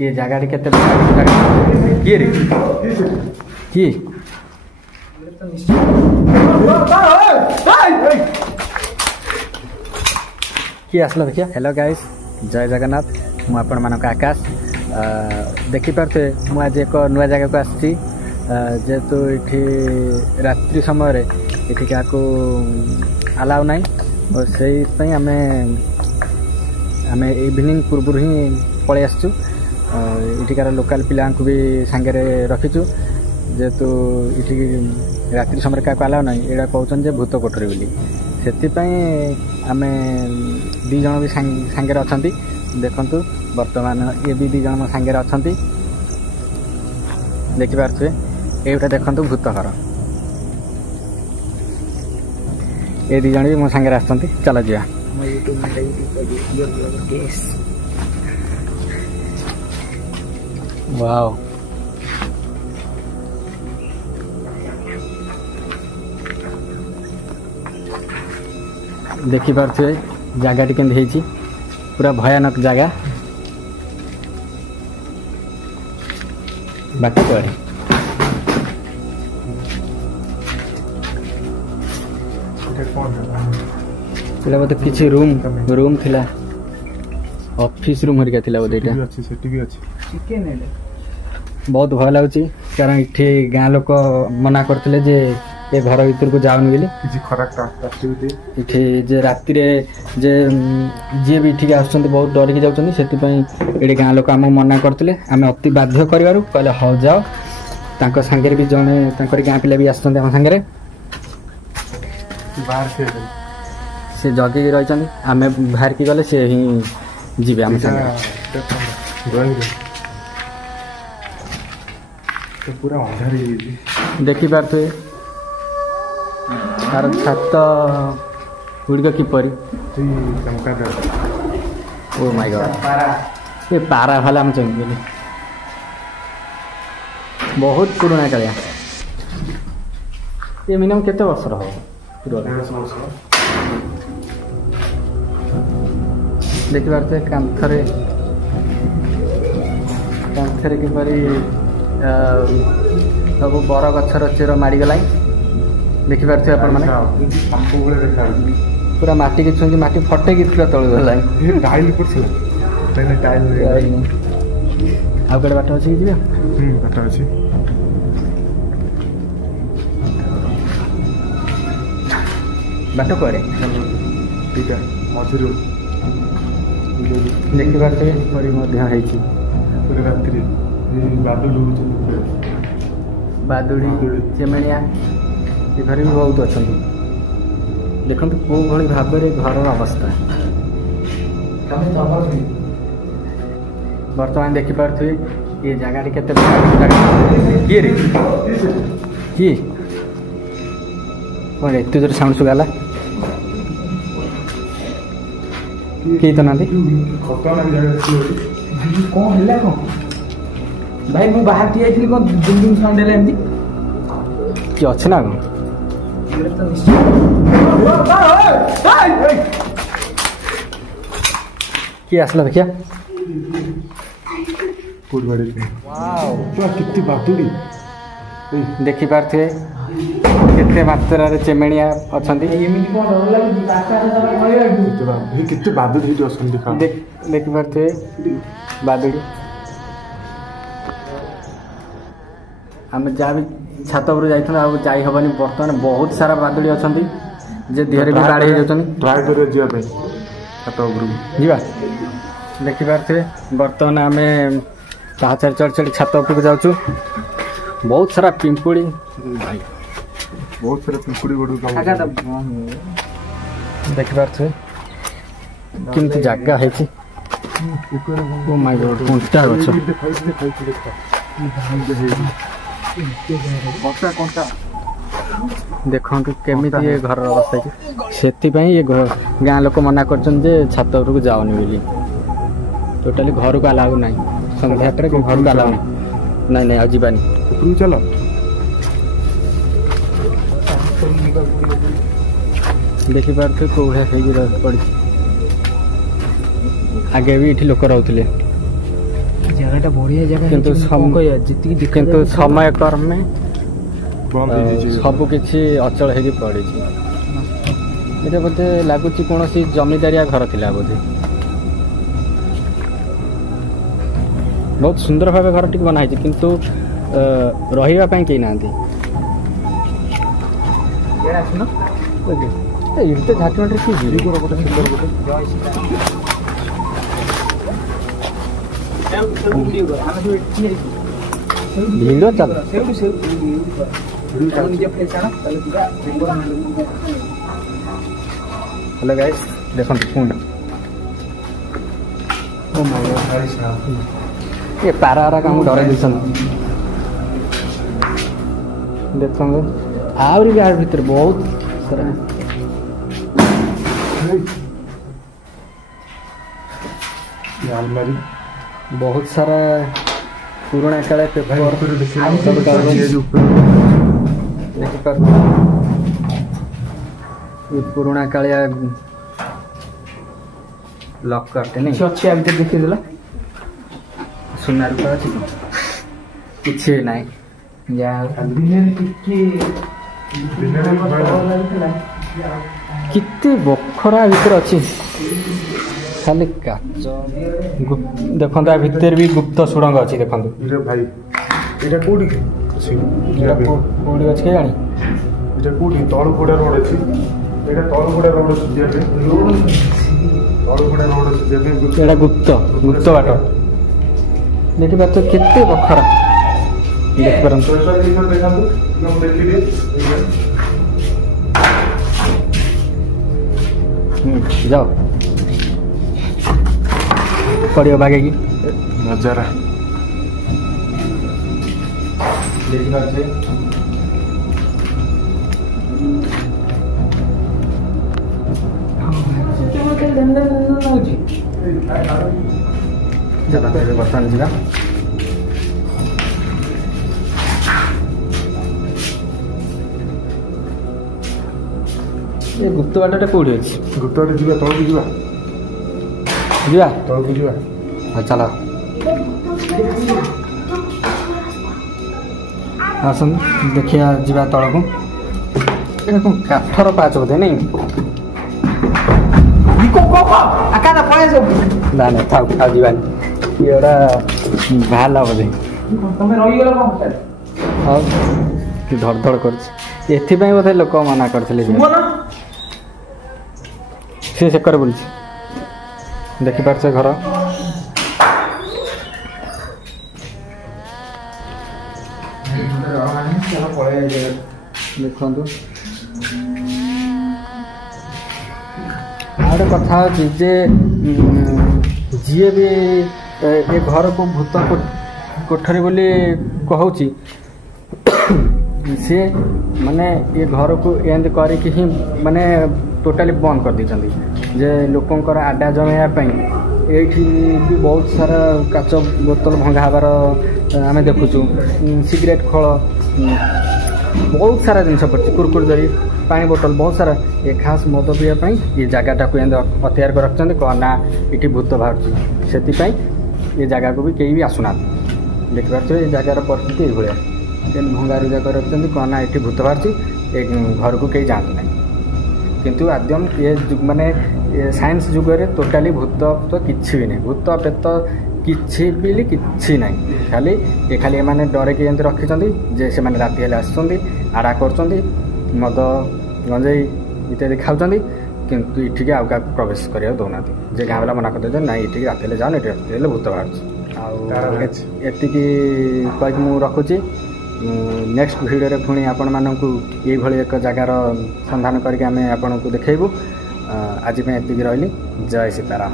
ये जगह केते किए रे किए किए आसला देखिए। हेलो गाइस, जय जगन्नाथ। मु आपण मानक आकाश। देखिपे मुझ एक नुआ जगह को आसी जेहेतु ये रात्रि समय ये क्या अलाउ ना और से आम इवनिंग पूर्व ही पलि आसचु। इटिकार लोकल पिला भी सांगे रखीचु जेहेतु ये रात्रि समय क्या अलाउ ना यहाँ कहते भूत कोठरी बोली से आम दी जन भी सांगे अच्छा देखु बर्तमान ये भी दी जन मो सांगे अच्छा देखिपे ये देखु भूत घर ये दी जन भी मो सांगे आसती। चल जा वाओ देखिपे जगह के पूरा भयानक जगह बाट कड़े बोधे किसी रूम थिला ऑफिस रूम हरिका थिला बोधे बहुत भय लगुच कारण इठी गाँ लोक मना करते जे ये घर भीतर को जाऊन बोली इठी जे राति जे जी भी इठी आस बहुत डरिकी जाऊँ से गाँ लोक आम मना करते आम अति बाध्य कर कहले हाँ जाओ तांको सांगे भी जड़े गाँ पिला भी आम सांगे से जगिकी रही आम बाहर की गले सी ही जी आम देखी पारे तार छात गुड़िक किपर ओ माय गॉड ये पारा भाला हम चंगी बहुत पुराना कालिया ये मिनिमम केते वर्ष देखी पारे कांथरे किपरि सब बर गछर चेर मारिगला देखिपे आपण मैंने पूरा माटी की छुई माटी फटे तल गला आगे बाट अच्छी जी बाट अच्छी बाट कड़े मझुर देखिपे रात्रि बादुड़ी चेमेणिया ये घर भी बहुत अच्छा देखो कौ भाई भाव घर अवस्था बर्तमान देखिपे ये जगह केते किए रे किए कौन एत जोर साउंड सुगाला किए तो ना कौन है कौन भाई मु बाहर ठिया थी कौन दुम साउंड है एमती कि अच्छे ना कौन कि आसला देखिया कितनी बातुड़ी देखी पारे केते मात्रा चेमेणिया अच्छा देखी पारे बादुड़ी आम जहाँ भी छात उपर जाई हेनी बर्तमान बहुत सारा बादुड़ी अच्छा जे देहरे भी बाढ़ हो ट्राए कर छात जा देखी पारे बर्तमान आम पाहाचार चढ़ चढ़ छात उपरको जाऊँ बहुत सारा पिंपुड़ी बहुत सारा पिंपुड़ी देखी पारे किमती जगह है ओ माय गॉड कंटा गछ देखो केमी ये घर अवस्था से ये गाँ लोक मना कर छात उपरको जाओनी बोली टोटाली घर को अलाउ ना संध्या घर को अलाउ ना नहीं आजानी चल देखी पारे कौड़ा पड़ी आगे भी ये लोक रोते এটা বড়িয়া জায়গা কিন্তু କିନ୍ତୁ ସମୟ କ୍ରମେ ବନ୍ଦ ହେଇଯାଇଛି ସବୁ କିଛି ଅଚଳ ହେଇକି ପଡ଼ିଛି। ଏଇଟା ବୋଧେ ଲାଗୁଛି କୌଣସି ଜମିଦାରିଆ ଘର ଥିଲା ବୋଧେ। ବହୁତ ସୁନ୍ଦର ଭାବେ ଘରଟିକୁ ବନା ହେଇଛି କିନ୍ତୁ ରହିବା ପାଇଁ କେହି ନାହାନ୍ତି। ଏତେ ଝାଟିମାଟିରେ କି ଗୋଟେ ସୁନ୍ଦର ଗୋଟେ ଭିଡ଼ ଚାଲ ହ୍ୟାଲୋ ଗାଇସ୍ ଦେଖନ୍ତୁ ପୁଣି ଏ ପାରା କାମକୁ ଡରେଇ ଦେଇଛନ୍ତି। ଦେଖନ୍ତୁ ଆହୁରି ବି ଆ ଭିତରେ ବହୁତ ସାରା ଆଲମାରୀ ବହୁତ ସାରା ପୁରୁଣା କାଳିଆ ପେପର ଦେଖିପାରୁଛୁ। ପୁରୁଣା କାଳିଆ ଲକରଟେ ନାଇଁ ଅଛି ଆ ଭିତରେ ଦେଖିଦେଲା ସୁନା ରୂପା ଅଛି କିଛି ବି ନାହିଁ। ଯାହା କେତେ ବଖରା ଭିତରେ ଅଛି ଖାଲି କାଚ। ଦେଖନ୍ତୁ ଆ ଭିତରେ ବି ଗୁପ୍ତ ସୁଡ଼ଙ୍ଗ ଅଛି। ଦେଖନ୍ତୁ ଭାଇ ଏଇଟା କୋଉଠି କୋଉଠି ଅଛି କେଜାଣି। ଏଇଟା କୋଉଠି ତଳପୋଡ଼ା ରୋଡ ଅଛି। ଏଇଟା ତଳପୋଡ଼ା ରୋଡ ଅଛି ଯିବା ପାଇଁ ତଳପୋଡ଼ା ରୋଡ ଅଛି ଯିବା ପାଇଁ ଏଇଟା ଗୁପ୍ତ ବାଟ ଦେଖିପାରୁଛ କେତେ ବଖରା ଦେଖିପାରନ୍ତୁ। ଦେଖାନ୍ତୁ ଦେଖିଲି ଯାଅ ପଡ଼ିବ ବାଗେଇକି ନଜାରା ଦେଖିପାରୁଛେ। ବର୍ତ୍ତମାନ ଯିବା ଏ ଗୁପ୍ତ ବାଟଟା କୋଉଠି ଅଛି? ଗୁପ୍ତ ବାଟ ଯିବା ତଳକୁ ଯିବା ତଳକୁ ଯିବା। ହଁ ଚାଲ ଆସନ୍ତୁ ଦେଖିବା ଯିବା ତଳକୁ। ଏଇଟା କ'ଣ କାଠର ପାହାଚ ବୋଧେ ନାଇଁ? ନା ନାଇଁ ଥାଉ ଯିବାନି। ଏଗୁଡ଼ା ବାହାରିଲା ବୋଧେ ଆଉ କି ଧଡ଼ ଧଡ଼ କରୁଛି। ଏଥିପାଇଁ ବୋଧେ ଲୋକ ମନା କରିଥିଲେ। ସେ ସେକରେ ବୁଲୁଛି ଦେଖିପାରୁଛ ଘର। ଦେଖନ୍ତୁ ଆଉ ଗୋଟେ କଥା ହେଉଛି ଯେ ଯିଏ ବି ଏ ଘରକୁ ଭୂତ କୋଠରୀ ବୋଲି କହୁଛି ସିଏ ମାନେ ଏ ଘରକୁ ଏମିତି କରିକି ହିଁ ମାନେ ଟୋଟାଲି ବନ୍ଦ କରିଦେଇଛନ୍ତି ଯେ ଲୋକଙ୍କର ଆଡା ଜମେଇବା ପାଇଁ। ଏଇଠି ବି ବହୁତ ସାରା କାଚ ବୋତଲ ଭଙ୍ଗା ହେବାର ଆମେ ଦେଖୁଛୁ। ସିଗାରେଟ୍ ଖୋଳ ବହୁତ ସାରା ଜିନିଷ ପଡ଼ିଛି। କୁରକୁର ଜରି ପାଣି ବୋତଲ ବହୁତ ସାରା ଏ ଖାସ୍ ମଦ ପିଇବା ପାଇଁ ଏ ଜାଗାଟାକୁ ଏମିତି ଅତିଆର କରି ରଖିଛନ୍ତି। କ'ଣ ନା ଏଠି ଭୂତ ବାହାରୁଛି ସେଥିପାଇଁ ଏ ଜାଗାକୁ ବି କେହି ବି ଆସୁନାହାନ୍ତି। ଦେଖିପାରୁଥିବେ ଏ ଜାଗାର ପରିସ୍ଥିତି ଏଇଭଳିଆ କେମିତି ଭଙ୍ଗାରୁଜା କରି ରଖିଛନ୍ତି। କ'ଣ ନା ଏଠି ଭୂତ ବାହାରୁଛି ଏ ଘରକୁ କେହି ଯାଆନ୍ତୁ ନାହିଁ। କିନ୍ତୁ ଆଦମ ମାନେ ସାଇନ୍ସ ଯୁଗରେ ଟୋଟାଲି ଭୂତ କିଛି ବି ନାହିଁ। ଭୂତ ପ୍ରେତ କିଛି ନାହିଁ। ଖାଲି ଏମାନେ ଡରେଇକି ଏମିତି ରଖିଛନ୍ତି ଯେ ସେମାନେ ରାତି ହେଲେ ଆସୁଛନ୍ତି ଆଡ଼ା କରୁଛନ୍ତି ମଦ ଗଞ୍ଜେଇ ଇତ୍ୟାଦି ଖାଉଛନ୍ତି କିନ୍ତୁ ଏଠିକି ଆଉ କାହାକୁ ପ୍ରବେଶ କରିବାକୁ ଦେଉନାହାନ୍ତି। ଯେ ଗାଁ ବାଲା ମନା କରିଦେଉଛନ୍ତି ନାଇଁ ଏଠିକି ରାତି ହେଲେ ଯାଉନି ଏଠି ରାତି ହେଲେ ଭୂତ ବାହାରୁଛି। ଆଉ ଏତିକି କହିକି ମୁଁ ରଖୁଛି। ନେକ୍ସଟ ଭିଡ଼ିଓରେ ପୁଣି ଆପଣମାନଙ୍କୁ ଏଇଭଳି ଏକ ଜାଗାର ସନ୍ଧାନ କରିକି ଆମେ ଆପଣଙ୍କୁ ଦେଖେଇବୁ। ଆଜି ପାଇଁ ଏତିକି ରହିଲି। ଜୟ ସୀତାରାମ।